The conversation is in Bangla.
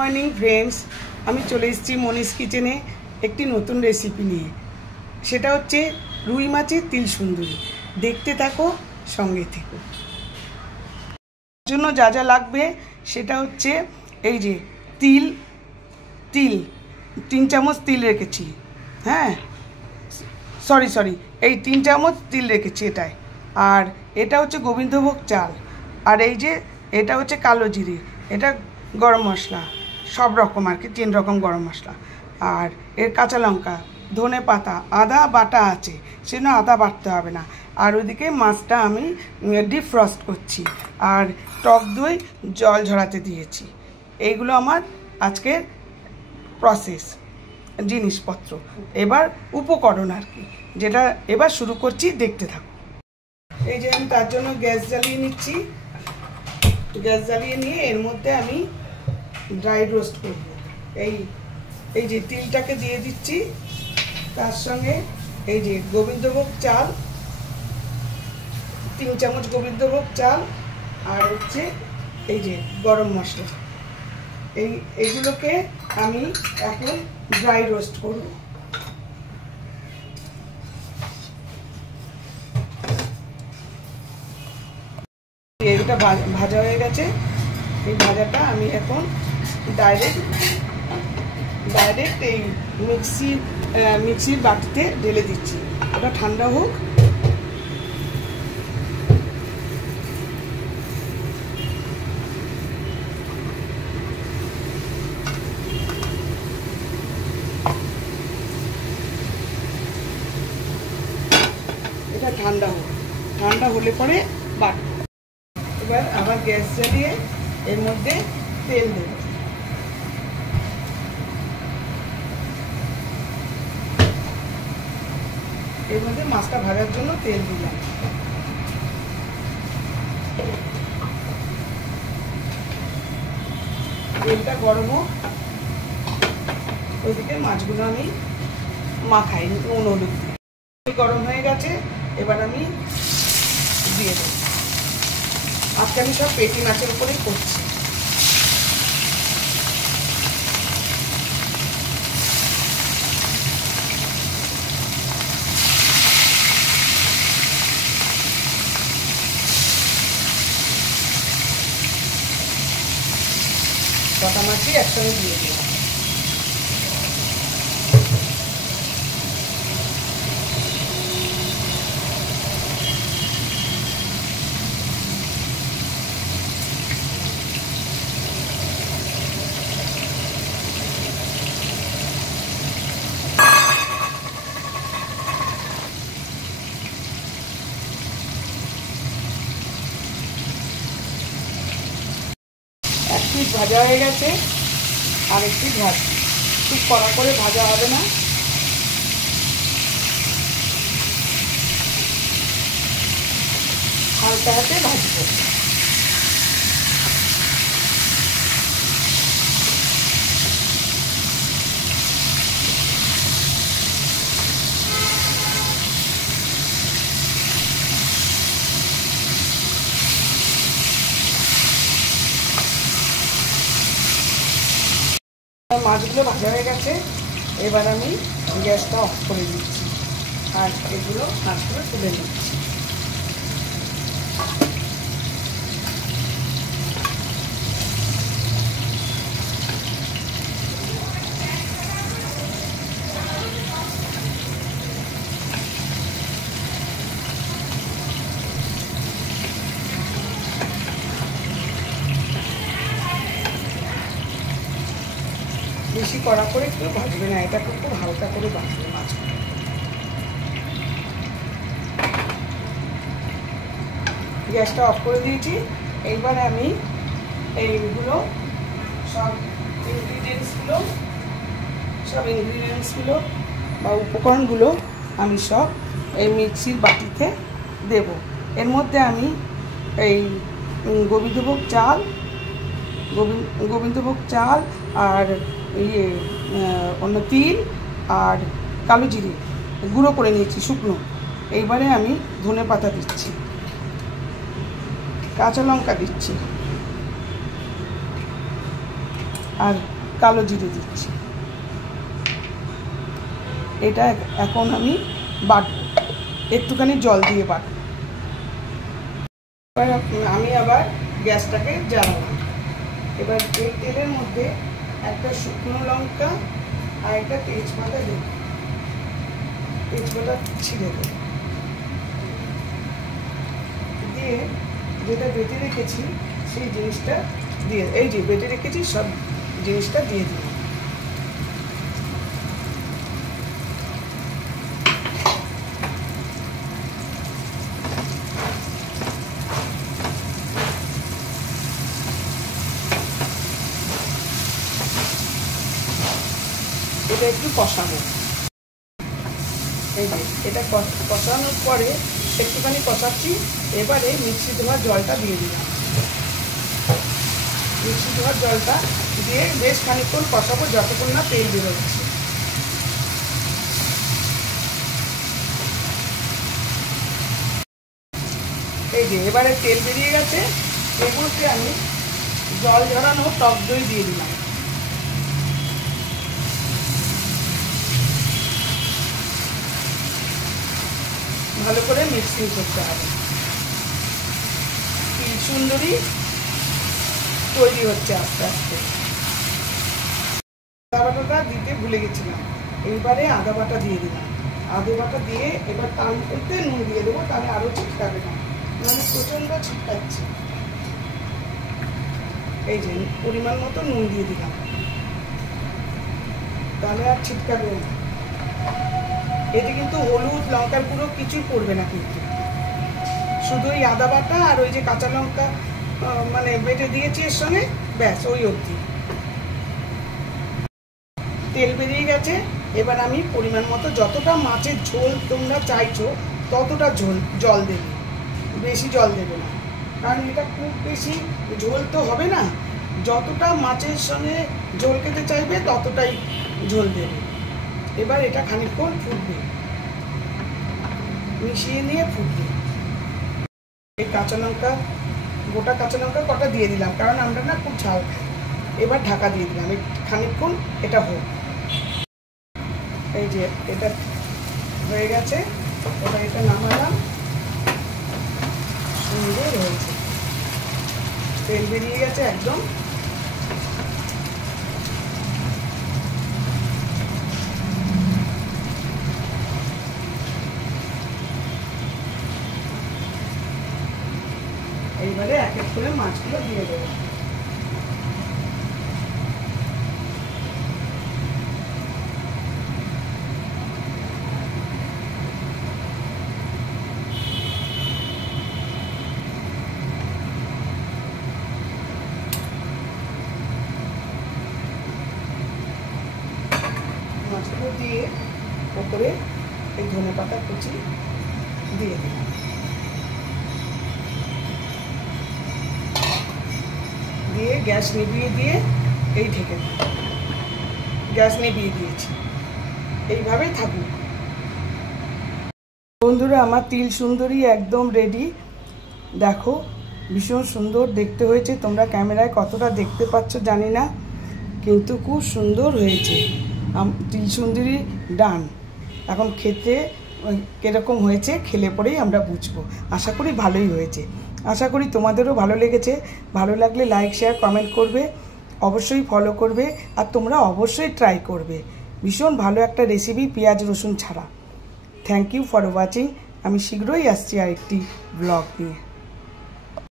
মর্নিং ফ্রেন্ডস, আমি চলে এসেছি মনীষ কিচেনে একটি নতুন রেসিপি নিয়ে। সেটা হচ্ছে রুই মাছের তিল সুন্দরী। দেখতে থাকো, সঙ্গে থেকো। জন্য যা যা লাগবে সেটা হচ্ছে এই যে তিল 3 চামচ তিল রেখেছি। হ্যাঁ, সরি এই 3 চামচ তিল রেখেছি এটাই। আর এটা হচ্ছে গোবিন্দভোগ চাল। আর এই যে এটা হচ্ছে কালো জিরে, এটা গরম মশলা, সব রকম আর কি 3 রকম গরম মশলা। আর এর কাঁচা লঙ্কা, ধনে পাতা, আদা বাটা আছে, সেজন্য আদা বাটতে হবে না। আর ওইদিকে মাছটা আমি ডিপ ফ্রস্ট করছি। আর টক দই জল ঝরাতে দিয়েছি। এইগুলো আমার আজকের প্রসেস, জিনিসপত্র। এবার উপকরণ আর কি, যেটা এবার শুরু করছি, দেখতে থাকো। এই যে আমি তার জন্য গ্যাস জ্বালিয়ে নিচ্ছি। গ্যাস জ্বালিয়ে নিয়ে এর মধ্যে আমি ড্রাই রোস্ট করব। এই যে তিলটাকে দিয়ে দিচ্ছি, তার সঙ্গে এই যে গোবিন্দভোগ চাল, 3 চামচ গোবিন্দভোগ চাল, আর হচ্ছে এই যে গরম মশলা। এইগুলোকে আমি এখন ড্রাই রোস্ট করব। এটা ভাজা হয়ে গেছে। এই ভাজাটা আমি এখন ডাইরেক্ট এই মিক্সির বাটিতে ঢেলে দিচ্ছি। ওটা ঠান্ডা হোক। এটা ঠান্ডা হোক, ঠান্ডা হলে পরে বাট। এবার আবার গ্যাস জ্বালিয়ে এর মধ্যে তেল দেব। এর মধ্যে মাছটা ভাজার জন্য তেল দিলাম। তেলটা গরম হোক, ওইদিকে মাছগুলো আমি মাখাই নুন হলুদ দিয়ে। গরম হয়ে গেছে, এবার আমি দিয়ে দেব। আজকে আমি সব পেটি মাছের উপরেই করছি। কটা মাছই একসঙ্গে দিয়ে দিলাম। এক পিস ভাজা হয়ে গেছে, আর একটু ভাজছি। খুব কড়া করে ভাজা হবে না। হালকা হাতে ভাজবো। মাছগুলো ভাজা হয়ে গেছে, এবার আমি গ্যাসটা অফ করে দিচ্ছি। আর এগুলো মাছগুলো তুলে নিচ্ছি। বেশি কড়া করে কেউ ভাজবে না, এটা খুব হালকা করে ভাজবে মাছগুলো। গ্যাসটা অফ করে দিয়েছি। এইবার আমি এইগুলো সব ইনগ্রিডিয়েন্টসগুলো বা উপকরণগুলো আমি সব এই মিক্সির বাটিতে দেব। এর মধ্যে আমি এই গোবিন্দভোগ চাল আর অন্য তিল আর কালো জিরে গুঁড়ো করে নিয়েছি শুকনো। এইবারে আমি ধনে পাতা দিচ্ছি, কাঁচা লঙ্কা দিচ্ছি, আর কালো জিরে দিচ্ছি। এটা এখন আমি বাটবো, একটুখানি জল দিয়ে বাটবো। এবার আমি আবার গ্যাসটাকে জ্বালালাম। এবার এই তেলের মধ্যে একটা শুকনো লঙ্কা আর একটা তেজপাতা দেব, তেজপাতা ছিঁড়ে দেব, দিয়ে যেটা বেটে রেখেছি সেই জিনিসটা দিয়ে, এই যে বেটে রেখেছি সব জিনিসটা দিয়ে দিই। এটা একটু কষাবো। এই যে এটা কষানোর পরে একটুখানি কষাচ্ছি। এবারে মিক্সি ধোয়ার জলটা দিয়ে দিলাম। মিক্সি ধোয়ার জলটা দিয়ে বেশ খানিকক্ষণ কষাবো, যতক্ষণ না তেল বেরোচ্ছে। এই যে এবারে তেল বেরিয়ে গেছে, এর মধ্যে আমি জল ঝরানো টক দই দিয়ে দিলাম। ভালো করে মিক্সিং করতে হবে। তিল সুন্দরী তৈরি হচ্ছে আস্তে আস্তে। আদা বাটাটা দিতে ভুলে গেছিলাম, এইবারে আদা বাটা দিয়ে দিলাম। আদা বাটা দিয়ে এবার টান করতে নুন দিয়ে দেবো, তাহলে আরও ছিটকাবে না, মানে প্রচণ্ড ছিটকাচ্ছে। এই যে পরিমাণ মতো নুন দিয়ে দিলাম, তাহলে আর ছিটকাবে না। এতে কিন্তু হলুদ লঙ্কার গুঁড়ো কিছুই পড়বে না, কিন্তু শুধু ওই আদা বাটা আর ওই যে কাঁচা লঙ্কা মানে বেটে দিয়েছি এর সঙ্গে, ব্যাস ওই অবধি। তেল বেরিয়ে গেছে, এবার আমি পরিমাণ মতো যতটা মাছের ঝোল তোমরা চাইছো ততটা জল দেবে, বেশি জল দেবে না, কারণ এটা খুব বেশি ঝোল তো হবে না। যতটা মাছের সঙ্গে ঝোল খেতে চাইবে ততটাই ঝোল দেবে। এবার এটা খানিকক্ষণ ফুটবে, মিশিয়ে নিয়ে ফুটবে। এই কাঁচা লঙ্কা, গোটা কাঁচা লঙ্কা কটা দিয়ে দিলাম, কারণ আমরা না খুব ঝাল খাই। এবার ঢাকা দিয়ে দিলাম, খানিকক্ষণ এটা হোক। এই যে এটা হয়ে গেছে, এবার এটা নামালাম। সুন্দর হয়েছে, তেল বেরিয়ে গেছে একদম। এইবারে এক এক করে মাছগুলো দিয়ে দেবো। মাছগুলো দিয়ে ওপরে এই ধনেপাতা কুচি দিয়ে দিলাম। দিয়ে গ্যাস নিভিয়ে দিয়ে এই ঢেকে দিই। গ্যাস নিভিয়ে দিয়েছি, এইভাবেই থাকুক। বন্ধুরা, আমার তিল সুন্দরী একদম রেডি। দেখো ভীষণ সুন্দর দেখতে হয়েছে। তোমরা ক্যামেরায় কতটা দেখতে পাচ্ছ জানি না, কিন্তু খুব সুন্দর হয়েছে। তিল সুন্দরী ডান। এখন খেতে কীরকম হয়েছে খেলে পরেই আমরা বুঝবো। আশা করি ভালোই হয়েছে, আশা করি তোমাদেরও ভালো লেগেছে। ভালো লাগলে লাইক শেয়ার কমেন্ট করবে, অবশ্যই ফলো করবে, আর তোমরা অবশ্যই ট্রাই করবে। ভীষণ ভালো একটা রেসিপি, পেঁয়াজ রসুন ছাড়া। Thank you for watching. আমি শীঘ্রই আসছি আরেকটি ব্লগ নিয়ে।